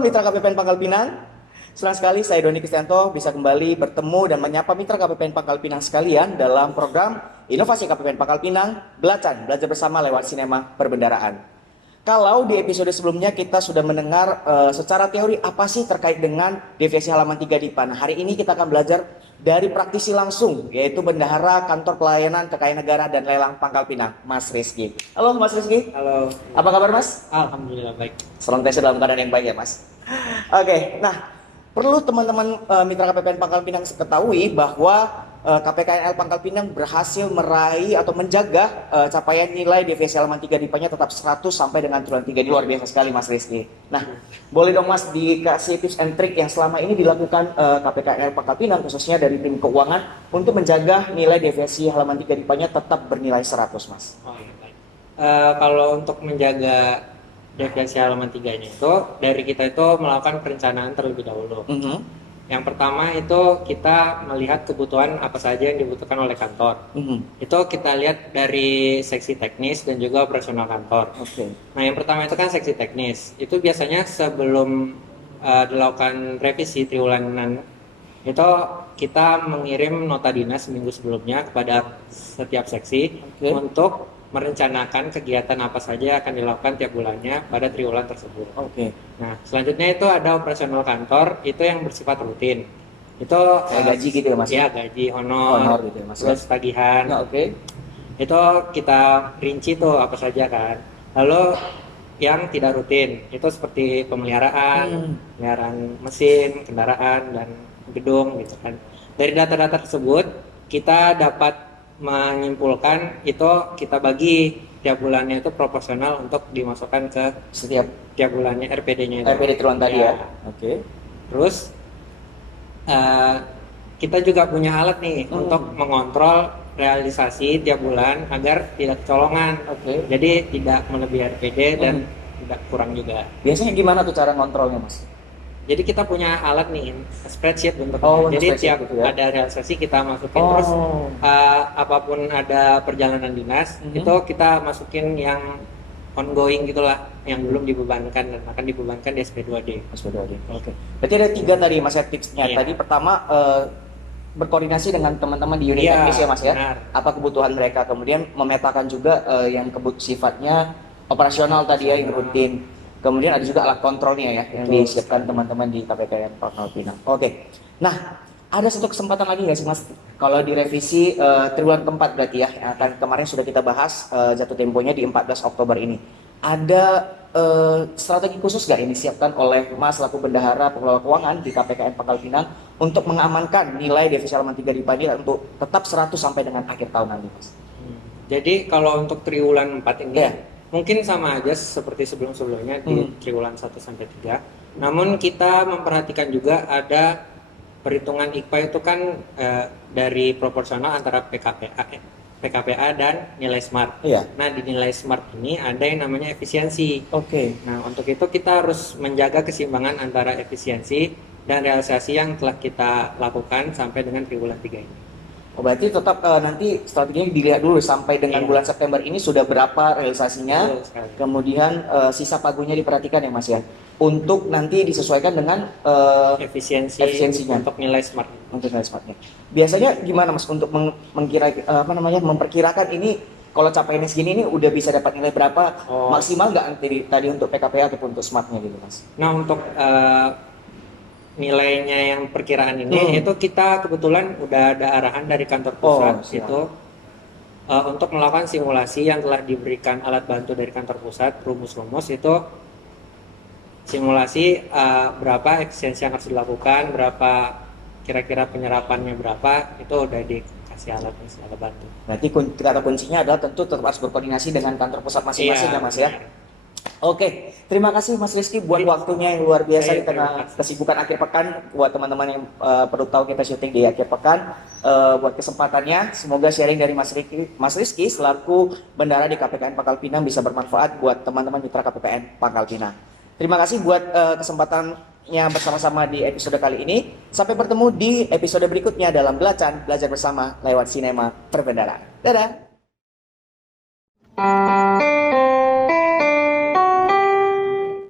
Mitra KPPN Pangkal Pinang. Senang sekali saya Doni Kristianto bisa kembali bertemu dan menyapa Mitra KPPN Pangkal Pinang sekalian dalam program Inovasi KPPN Pangkal Pinang, Belacan, belajar bersama lewat sinema perbendaraan. Kalau di episode sebelumnya kita sudah mendengar secara teori apa sih terkait dengan deviasi halaman 3 DIPA. Nah, hari ini kita akan belajar dari praktisi langsung, yaitu Bendahara Kantor Pelayanan Kekayaan Negara dan Lelang Pangkal Pinang, Mas Rizky. Halo Mas Rizky. Halo. Apa kabar Mas? Alhamdulillah baik. Senantiasa dalam keadaan yang baik ya Mas. Oke, nah perlu teman-teman Mitra KPPN Pangkal Pinang ketahui bahwa KPKNL Pangkal Pinang berhasil meraih atau menjaga capaian nilai deviasi halaman 3 DIPA-nya tetap 100 sampai dengan triwulan 3. Ini luar biasa sekali Mas Rizky. Nah, boleh dong Mas dikasih tips and trick yang selama ini dilakukan KPKNL Pangkal Pinang khususnya dari tim keuangan untuk menjaga nilai deviasi halaman 3 DIPA-nya tetap bernilai 100 Mas. Oh, iya, baik. Kalau untuk menjaga deviasi halaman 3-nya itu dari kita itu melakukan perencanaan terlebih dahulu. Yang pertama itu kita melihat kebutuhan apa saja yang dibutuhkan oleh kantor. Itu kita lihat dari seksi teknis dan juga operasional kantor. Nah, yang pertama itu kan seksi teknis. Itu biasanya sebelum dilakukan revisi triwulanan itu kita mengirim nota dinas seminggu sebelumnya kepada setiap seksi untuk merencanakan kegiatan apa saja yang akan dilakukan tiap bulannya pada triwulan tersebut. Nah, selanjutnya itu ada operasional kantor, itu yang bersifat rutin. Itu gaji gitu ya Mas? Ya, gaji, honor gitu ya Mas. Terus tagihan. Itu kita rinci tuh apa saja kan. Lalu yang tidak rutin, itu seperti pemeliharaan mesin, kendaraan, dan gedung gitu kan. Dari data-data tersebut, kita dapat menyimpulkan itu kita bagi tiap bulannya itu proporsional untuk dimasukkan ke Setiap tiap bulannya RPD-nya itu. RPD triwulan tadi ya. Terus kita juga punya alat nih untuk mengontrol realisasi tiap bulan agar tidak kecolongan. Jadi tidak melebihi RPD dan tidak kurang juga. Biasanya gimana tuh cara ngontrolnya Mas? Jadi kita punya alat nih, spreadsheet bentuknya. Jadi tiap gitu ya? ada realisasi kita masukin terus apapun ada perjalanan dinas itu kita masukin yang ongoing gitulah, yang belum dibebankan dan akan dibebankan di SP2D. Berarti ada 3 tadi Mas ya tipsnya. Tadi pertama berkoordinasi dengan teman-teman di unit teknis ya Mas ya. Apa kebutuhan mereka, kemudian memetakan juga yang sifatnya operasional tadi ya yang rutin. Kemudian ada juga alat kontrolnya ya yang disiapkan teman-teman di KPKN Pangkal Pinang. Nah, ada satu kesempatan lagi nggak sih Mas? Kalau direvisi triwulan keempat berarti ya, yang akan kemarin sudah kita bahas jatuh temponya di 14 Oktober ini. Ada strategi khusus nggak yang disiapkan oleh Mas selaku Bendahara Pengelola Keuangan di KPKN Pangkal Pinang untuk mengamankan nilai defisit halaman 3 DIPA ini untuk tetap 100 sampai dengan akhir tahun nanti Mas? Jadi kalau untuk triwulan 4 ini mungkin sama aja seperti sebelum-sebelumnya di triwulan 1 sampai 3. Namun kita memperhatikan juga ada perhitungan IKPA itu kan dari proporsional antara PKPA dan nilai SMART. Nah, di nilai SMART ini ada yang namanya efisiensi. Nah, untuk itu kita harus menjaga keseimbangan antara efisiensi dan realisasi yang telah kita lakukan sampai dengan triwulan 3 ini. Berarti tetap nanti strateginya dilihat dulu sampai dengan bulan September ini sudah berapa realisasinya, kemudian sisa pagunya diperhatikan ya Mas ya, untuk nanti disesuaikan dengan efisiensinya untuk nilai SMART. Biasanya gimana Mas untuk memperkirakan ini kalau capaiannya segini ini udah bisa dapat nilai berapa maksimal nggak nanti tadi untuk PKPA ataupun untuk SMART-nya gitu Mas? Nah, untuk nilainya yang perkiraan ini itu kita kebetulan udah ada arahan dari kantor pusat itu untuk melakukan simulasi yang telah diberikan alat bantu dari kantor pusat, rumus-rumus itu simulasi berapa efisiensi yang harus dilakukan, berapa kira-kira penyerapannya berapa, itu udah dikasih alatnya alat bantu. Berarti kata kuncinya adalah tentu tetap harus berkoordinasi dengan kantor pusat masing-masing ya Mas ya. Terima kasih Mas Rizky buat waktunya yang luar biasa di tengah kesibukan akhir pekan. Buat teman-teman yang perlu tahu kita syuting di akhir pekan, buat kesempatannya, semoga sharing dari Mas Rizky selaku Bendahara di KPKN Pangkal Pinang bisa bermanfaat buat teman-teman mitra KPPN Pangkal Pinang. Terima kasih buat kesempatannya bersama-sama di episode kali ini. Sampai bertemu di episode berikutnya dalam Belacan, belajar bersama lewat sinema perbendaharaan. Dadah.